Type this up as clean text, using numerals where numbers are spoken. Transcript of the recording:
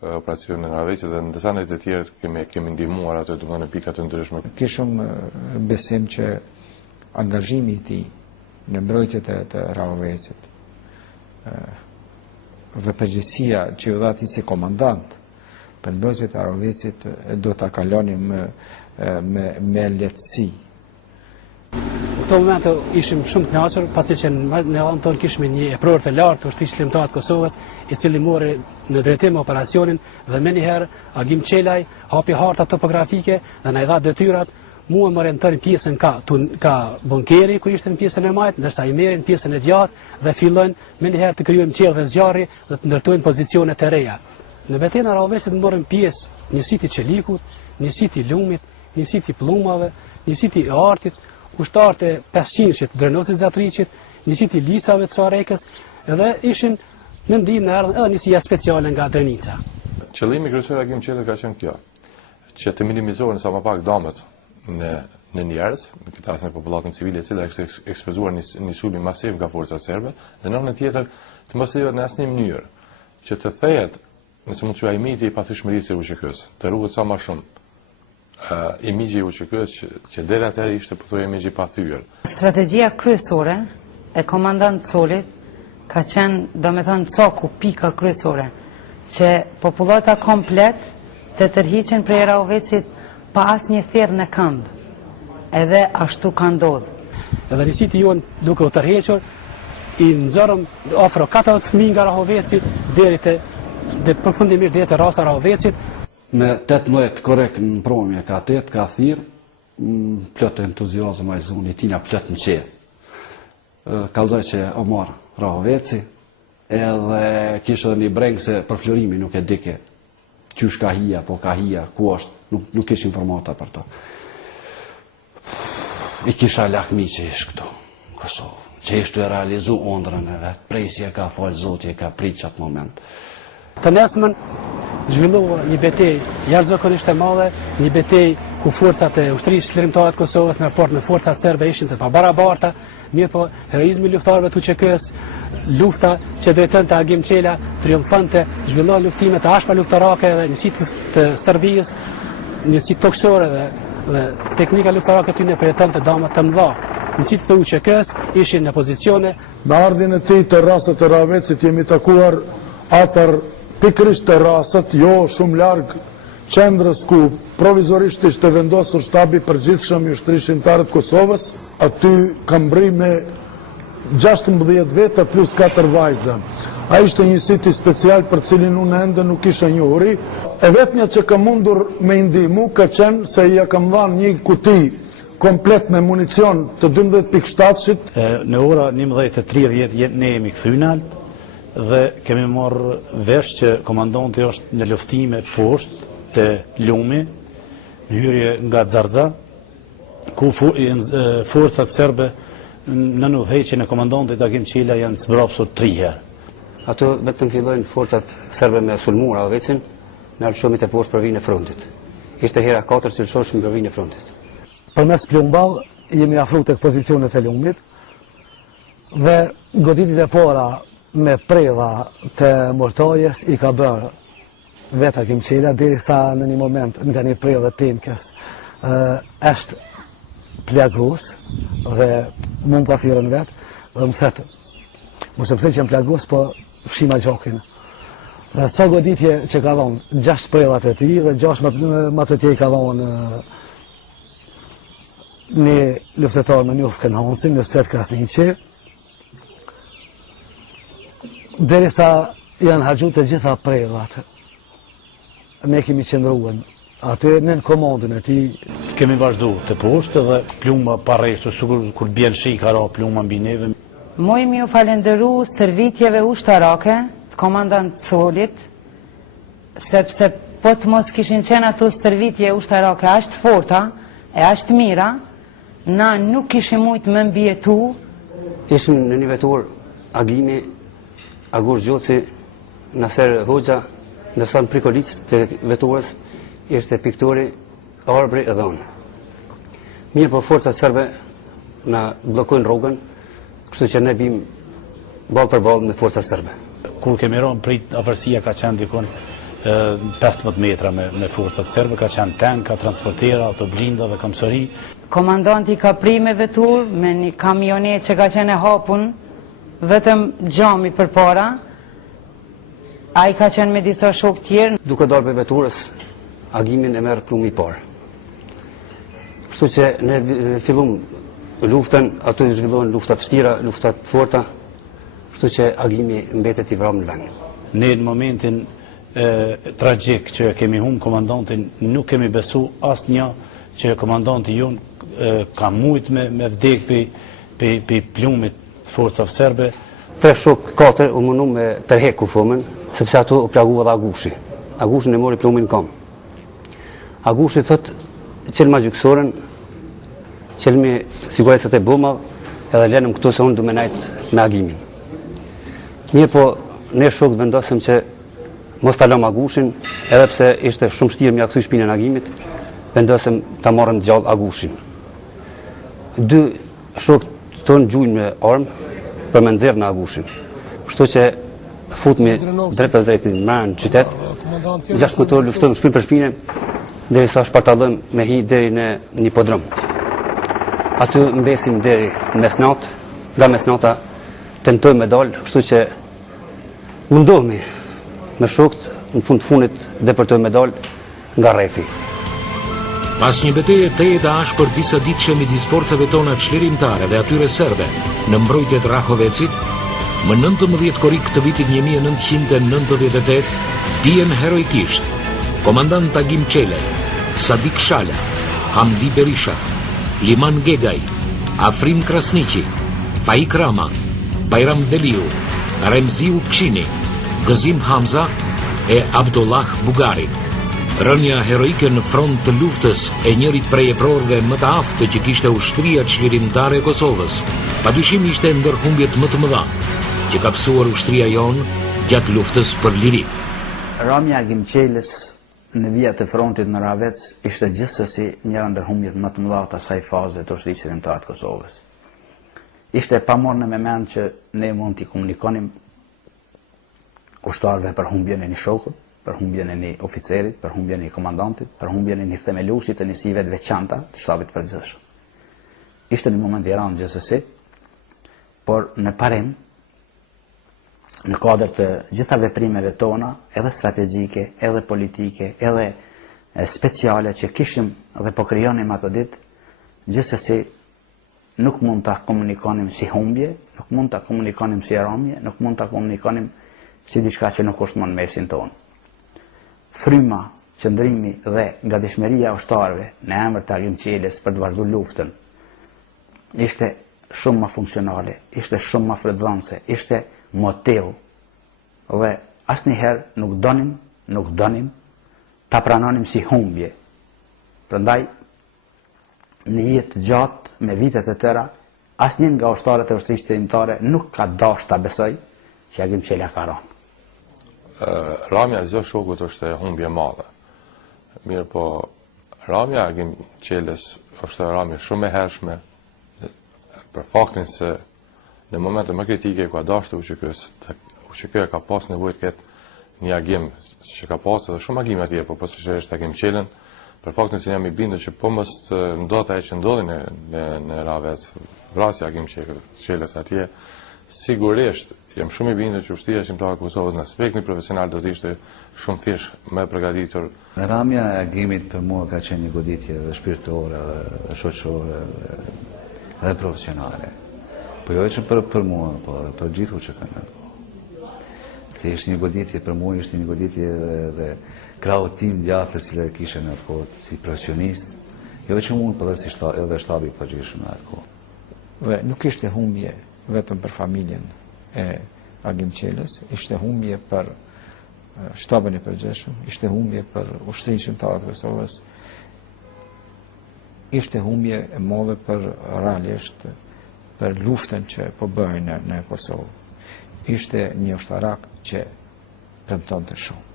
operacione nga veçet dhe në desanet e tjerët kemi ndihmuar ato, domethënë në pika të ndryshme. Kishëm besim që angazhimi i tij në mbrojtje të Rahovecit dhe përgjegjësia që u dha atij si komandant për mbrojtje të Rahovecit do ta kalonim me lehtësi. Në këto momente ishim shumë të kënaqur pasi që në anën tonë kishim një epror të lartë të Ushtrisë Shërlimtare të Kosovës, i cili mori në drejtim operacionin dhe menjëherë Agim Qelaj hapi harta topografike dhe na i dha detyrat. Mua më orientojnë pjesën ka bunkeri, ku ishte në pjesën e majtë, ndërsa i merrin pjesën e djathtë dhe fillojnë menjëherë të krijojmë qiell dhe zjarri dhe të ndërtojnë pozicione të reja. Në betejën e Rahovecit morën pjesë njësit i Qelikut, njësit i Lumit, njësit i Pllumave, njësit i Artit, ushtarët e 500-shit Drenosit Zatriqit, njësit i Lisave të Soarekës, edhe ishin në ndihmë në erdhën edhe njësia speciale nga Drenica. Qëllimi kryesor i Agim Qelit ka qenë kjo, që të minimizohen sa më pak dëmet në njerëz, në këtë rast në popullatën civile e cila ishte ekspozuar një sulm masiv nga forcat serbe, dhe në anën tjetër të mos lejohet në asnjë mënyrë që të thehet, nëse mund të quaj imidhi i pathyeshmërisë së UÇK-s, të ruhet sa më shumë imidhi i UÇK-s që deri atëherë ishte pothuajse imidhi i pathyer. Strategjia kryesore e komandant Colit ka qenë, domethënë, coku, pika kryesore, që popullata komplet të tërhiqen prej Rahovecit pa asnjë thirrje në këmbë. Edhe ashtu ka ndodhur. Edhe risit i jonë duke u tërhequr, i nxorëm afro 40 fëmijë nga Rahoveci deri përfundimisht deri te rasa Rahovecit. Me 18 korrekt në promje ka 8, ka thirr, plot entuziazëm ai zoni tina plot në qeth. Kallzoj që o marr Rahoveci, edhe kishte edhe një breng se për Florimi nuk e dike qysh ka hija, po ka hija, ku është, nuk kish informata për to. I kisha lakmi që ish këtu, Kosovë, që ishtu e realizu ondrën e vetë, presje ka falë Zoti, ka prit qatë moment. Të nesëmën zhvillua një betej jashtëzakonisht e madhe, një betej ku forcat e Ushtrisë Shërbimtare të Kosovës në raport me forcat serbe ishin të pabarabarta, mirë po heroizmi i luftarëve të UÇK-s, lufta që drejtonte Agim Qela, triumfante, zhvillohen luftime të ashpa luftarake dhe njësit të Serbisë, njësit toksore dhe teknika luftarake ty në përjetonte dama të mëdha. Njësit të UÇK-s ishin në pozicione. Me ardhin e tij të rasët të Rahovecit jemi takuar afër pikërisht të rasët, jo shumë larg qendrës ku provizorisht ishte vendosur shtabi i përgjithshëm i Ushtrisë Shërbimtare të Kosovës. Aty kam bri me 16 veta plus 4 vajza. Ai ishte një siti special për cilin unë ende nuk isha njohuri. E vetmja që kam mundur me ndihmu ka qenë se ja kam dhënë një kuti komplet me municion të 12.7-shit. Në ora 11:30 ne jemi kthynalt dhe kemi marrë vesh që komandanti është në luftime poshtë te Lumi, në hyrje nga Xarxa, ku forcat serbe në udhëheqjen e komandantit Agim Qela janë zbrapsur 3 herë. Ato vetëm fillojnë forcat serbe me sulmu Rahovecin në alëshomit e poshtë për vijnë e frontit. Ishte hera 4 që lëshoshëm për vijnë e frontit. Përmes plumball jemi afru tek pozicionet e Lumit dhe goditjet e para me predha të mortajes i ka bërë vetë Agim Qela, derisa në një moment nga një predhe timkes është plagos dhe mund pa thirrën vetë dhe më thetë mos e pëthej që më plagos, po fshima gjokin. Dhe sa goditje që ka dhonë 6 predhat e ti dhe 6 më të tjej ka dhonë një luftetar me Njuf Kenhansin, në Sret Krasniqi, derisa janë harxhu të gjitha predhat. Ne kemi qëndruar aty në komandën e tij. Kemi vazhdu të poshtë dhe plumba pa rreshtu, kur bjen shi ka ra plumba mbi neve. Mojmë ju falenderu stërvitjeve ushtarake të komandant Colit, sepse po të mos kishin qenë ato stërvitje ushtarake ashtë forta e ashtë mira, na nuk kishim mujtë me mbjetu. Ishim në një vetur Agimi, Agur Gjoci, Naser Hoxha, ndërsa në prikolicë të veturës ishte piktori Arbri e Dhonë. Mirë po forcat serbe na blokojnë rrugën, kështu që ne bim ballë për ballë me forcat serbe. Kur kemi rënë prit, afërsia ka qenë dikon 15 metra me forcat serbe, ka qenë tanka, transportera, autoblinda dhe kamsori. Komandanti ka pri me vetur me një kamionet që ka qenë e hapun, vetëm gjami për para, a i ka qenë me disa shok tjerë. Duke dalë për veturës, agimin e merë plumi parë. Kështu që ne fillum luftën, ato i zhvillohen luftat shtira, luftat forta, kështu që agimi mbetet i vramë në vend. Ne në momentin tragjik që kemi humbë komandantin, nuk kemi besu asë një që komandanti jonë ka mujt me vdek për plumit forcave serbe. 3 shok 4 u mundu me tërheku fëmën, sepse ato u plagu edhe Agushi. Agushin e mori plumin kam. Agushi thot, qelma gjyksoren, qelmi sigurisat e bumav, edhe lenëm këtu se unë du me najtë me agimin. Mirë po, ne shok vendosëm që mos të alom Agushin, edhe pse ishte shumë shtirë mja këthuj shpinën agimit, vendosëm të marrëm gjallë Agushin. 2 shok tonë gjujnë me armë për me nëzirë në Agushin. Kështu që futmi drejt pas drejtin në qytet, 6 motor luftojmë shpinë për shpine, deri sa shpartallëm me hi deri në një podrom. Aty mbesim deri në mesnat, nga mesnata tentojmë me dalë, kështu që mundohemi me shokët, në fund fundit depërtojmë me dalë nga rrethi. Pas një betejë të jeta ashpër disa ditëshe midis forcave tona çlirimtare dhe atyre serbe në mbrojtjet Rahovecit, më 19 korrik të vitit 1998, bien heroikisht komandant Agim Qelej, Sadik Shala, Hamdi Berisha, Liman Gegaj, Afrim Krasniqi, Faik Rama, Bajram Veliu, Remziu Qini, Gëzim Hamza e Abdullah Bugari. Rënja heroike në front të luftës e njërit prej eprorëve më të aftë që kishte ushtria çlirimtare e Kosovës, padyshim ishte ndër humbjet më të mëdha që ka psuar ushtria jonë gjatë luftës për liri. Ramja Agim Qelës në vijat e frontit në Ravec ishte gjithsesi njëra ndër humbjet më të mëdha të asaj faze të ushtrisë çlirimtare të Kosovës. Ishte pa marrë në mend që ne mund t'i komunikonim ushtarëve për humbjen e një shokut, për humbjen e një oficerit, për humbjen e një komandantit, për humbjen e një themelusit të njësive të veçanta të shtabit përgjithshëm. Ishte një moment i rëndë gjithsesi, por në parim, në kuadër të gjitha veprimeve tona, edhe strategjike, edhe politike, edhe speciale që kishim dhe po krijonim ato ditë, gjithsesi nuk mund ta komunikonim si humbje, nuk mund ta komunikonim si rëmje, nuk mund ta komunikonim si diçka që nuk është më në mesin tonë. Fryma, qëndrimi dhe gatishmëria e ushtarëve në emër të Agim Qelës për të vazhduar luftën ishte shumë më funksionale, ishte shumë më frydhënëse, ishte motiv dhe asnjëherë nuk donim ta pranonim si humbje. Prandaj në jetë gjatë me vitet e tëra, asnjë nga ushtarët e ushtrisë çlirimtare nuk ka dashur ta besoj që Agim Qela ka rënë. Ramja e zë shokut është e humbje madhe. Mirë po, ramja Agim Qelës është ramje shumë e hershme, për faktin se në momente më kritike ku a dashte UÇK ka pas nevojë të ketë një agim që ka pas edhe shumë agime atje, po përgjithsisht Agim Qelën, për faktin se jam i bindur që po mos ndodhte ajo që ndodhi në Ravec, vrasja Agim Qelës atje, sigurisht jam shumë i bindur që ushtria çlirimtare e Kosovës në aspektin profesional do të ishte shumë fish më e përgatitur. Ramja e agimit për mua ka qenë një goditje dhe shpirtore, dhe shoqërore, dhe profesionale. Po jo që për mua, po për gjithë UÇK-n. Se ishte një goditje për mua, ishte një goditje dhe krahut tim djathtë të cilët kishe në atë kohë si profesionist, jo që unë, po edhe shtabi i përgjithshëm në atë kohë. Dhe nuk ishte humbje vetëm për familjen e Agim Qelës, ishte humbje për shtabin e përgjithshëm, ishte humbje për ushtrisë çlirimtare të Kosovës, ishte humbje e madhe për realisht për luftën që po bëhej në Kosovë. Ishte një ushtarak që premtonte shumë.